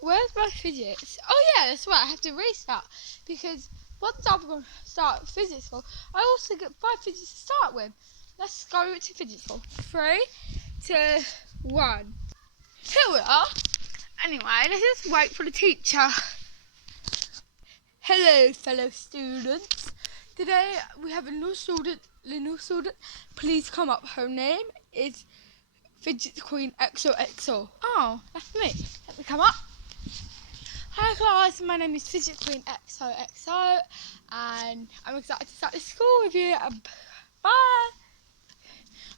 Where's my fidgets? Oh yeah, that's right, I have to restart. Because once I'm going to start physics school, I also get 5 fidgets to start with. Let's go to physics school. 3, 2, 1. Here we are. Anyway, let's just wait for the teacher. Hello, fellow students. Today we have a new student. Please come up. Her name is Fidget Queen XOXO. Oh, that's me. Let me come up. Hi class, my name is Fidget Queen XOXO and I'm excited to start this school with you. Bye.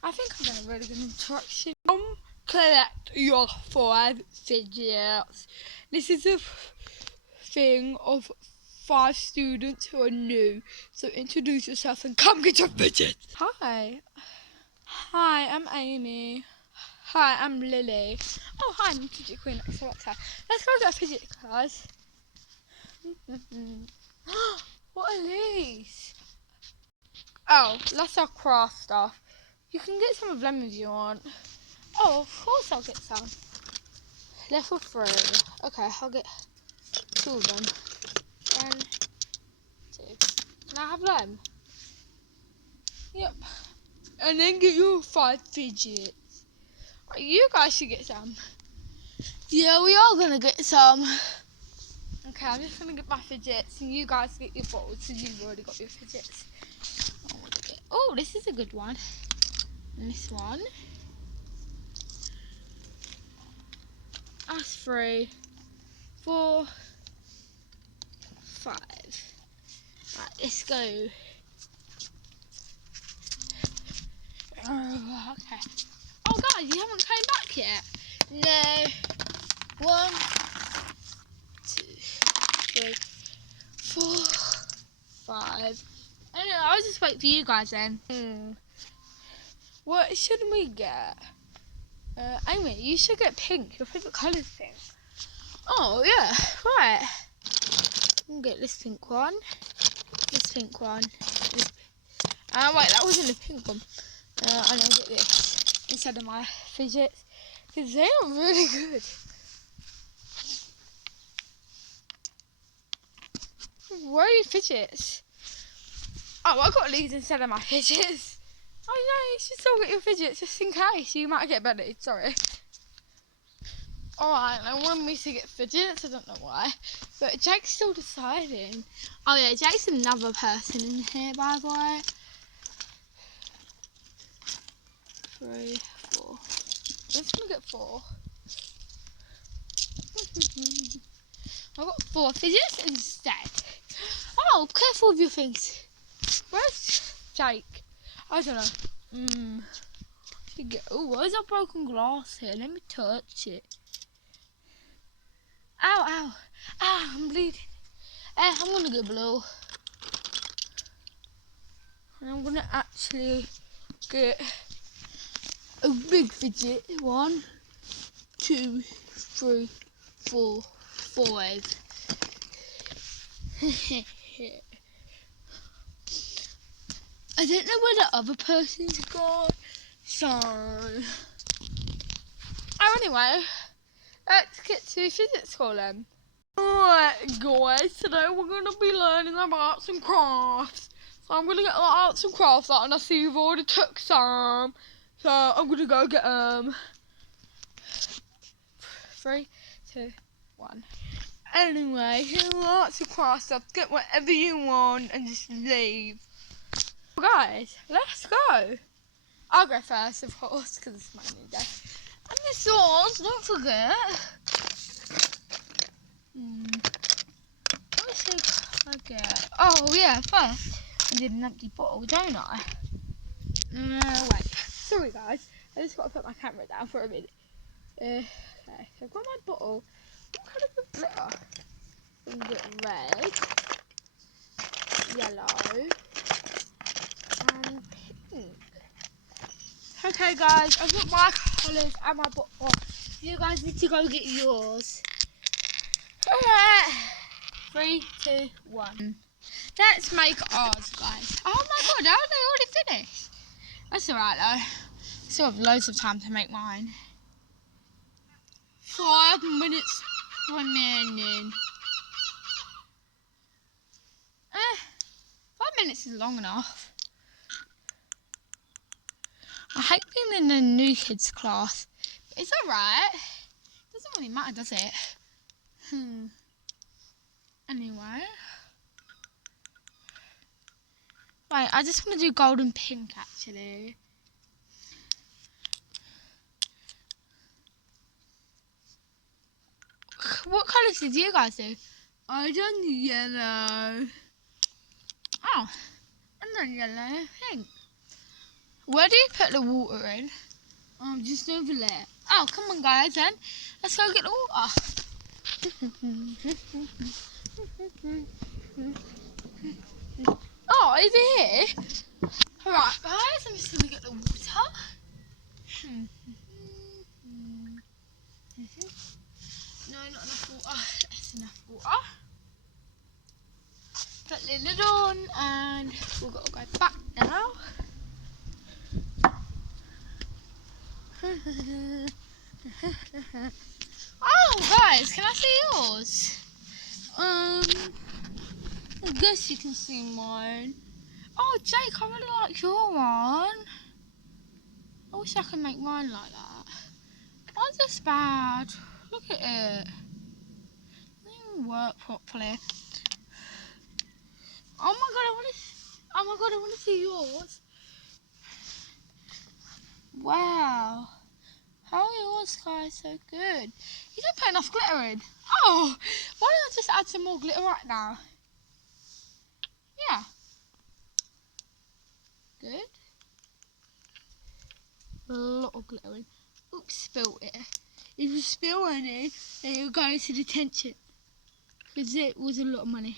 I think I've done a really good introduction. Collect your 5 fidgets. This is a thing of 5 students who are new. So introduce yourself and come get your fidgets. Hi. Hi, I'm Amy. Hi, I'm Lily. Oh, hi, I'm Fidget Queen XOXO. Let's go get a fidget, guys. What are these? Oh, that's our craft stuff. You can get some of them if you want. Oh, of course I'll get some. Level 3. Okay, I'll get 2 of them. 1, 2. Can I have them? Yep. And then get your 5 fidgets. Right, you guys should get some. Yeah, we are going to get some. Okay, I'm just going to get my fidgets and you guys get your bottles because you've already got your fidgets. Oh, this is a good one. And this one. That's 3, 4, 5. Right, let's go. Okay. Oh guys, you haven't came back yet. No. 1, 2, 3, 4, 5. Anyway, I'll just wait for you guys then. What should we get? Amy, you should get pink. Your favourite colour is pink. Oh, yeah, right. I'll get this pink one. This pink one. This... wait, that wasn't a pink one. And I'll get this instead of my fidgets. Because they are really good. Where are your fidgets? Oh, I got these instead of my fidgets. Oh no, you should still get your fidgets just in case. You might get bullied, sorry. Alright, I want me to get fidgets, I don't know why. But Jake's still deciding. Oh yeah, Jake's another person in here, by the way. 3, 4. I'm just gonna get 4. I got 4 fidgets instead. Oh, careful with your things. Where's Jake? I don't know. Oh, why is that broken glass here? Let me touch it. Ow, ow. Ah, I'm bleeding. I'm gonna get blue. And I'm gonna actually get a big fidget. 1, 2, 3, 4, 5. I don't know where the other person's gone, so... Oh, anyway, let's get to physics school then. Alright guys, today we're going to be learning about arts and crafts. So I'm going to get the arts and crafts out and I see you've already took some. So I'm going to go get 3, 2, 1. Anyway, here's the arts and crafts stuff. Get whatever you want and just leave. Guys, let's go. I'll go first, of course, because it's my new day. And the swords, don't forget. What should I get? Oh, yeah, first I did an empty bottle, don't I? Wait. Sorry, guys. I just got to put my camera down for a minute. Okay, so I've got my bottle. What colour of glitter? I'm going to get red, yellow, and pink. Okay guys, I've got my colours and my bottle. You guys need to go get yours. Alright. 3, 2, 1. Let's make ours, guys. Oh my god, how are they already finished? That's alright though. Still have loads of time to make mine. 5 minutes remaining. 5 minutes is long enough. I hate being in the new kids class. But it's alright. Doesn't really matter, does it? Anyway. Right, I just want to do gold and pink actually. What colours did you guys do? I done yellow. Oh, I done yellow, pink. Where do you put the water in? Just over there. Oh, come on guys then. Let's go get the water. Oh, over here. Alright guys, let me see if we get the water. No, not enough water. That's enough water. Put the lid on and we've got to go back now. Oh guys, can I see yours? I guess you can see mine. Oh Jake, I really like your one. I wish I could make mine like that. Mine's just bad. Look at it. It doesn't even work properly. Oh my god, I want to see yours. Wow. How are yours guys so good? You don't put enough glitter in. Oh, why don't I just add some more glitter right now? Yeah. Good. A lot of glitter in. Oops, spilled it. If you spill any, then you'll go to detention. Because it was a lot of money.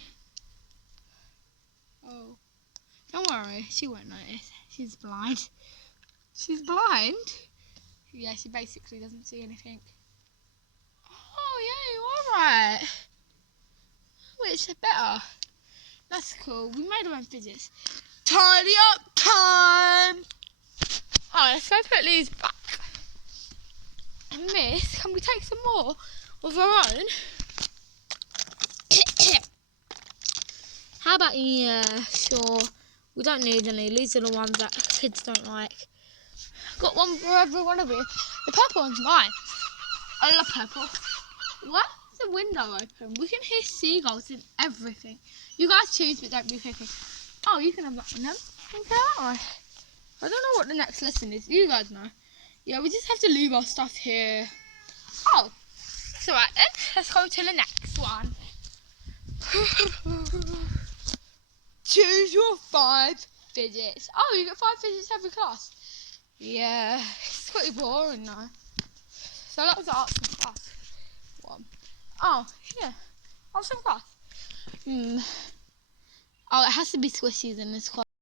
Oh. Don't worry, she won't notice. She's blind. She's blind? Yeah, she basically doesn't see anything. Oh, yeah, you are right. Which is better. That's cool. We made our own fidgets. Tidy up time! Oh, let's go put these back. And Miss, can we take some more of our own? How about sure. We don't need any. These are the ones that kids don't like. Got one for every one of you. The purple one's mine. I love purple. Why is the window open? We can hear seagulls and everything. You guys choose, but don't be picky. Oh, you can have that one then. Okay, I don't know what the next lesson is. You guys know. Yeah, we just have to leave our stuff here. Oh, it's alright then. Let's go to the next one. Choose your 5 fidgets. Oh, you get 5 fidgets every class. Yeah, it's pretty boring though. So that was arts and class one. Oh, yeah, arts and class. Oh, it has to be squishies in this class.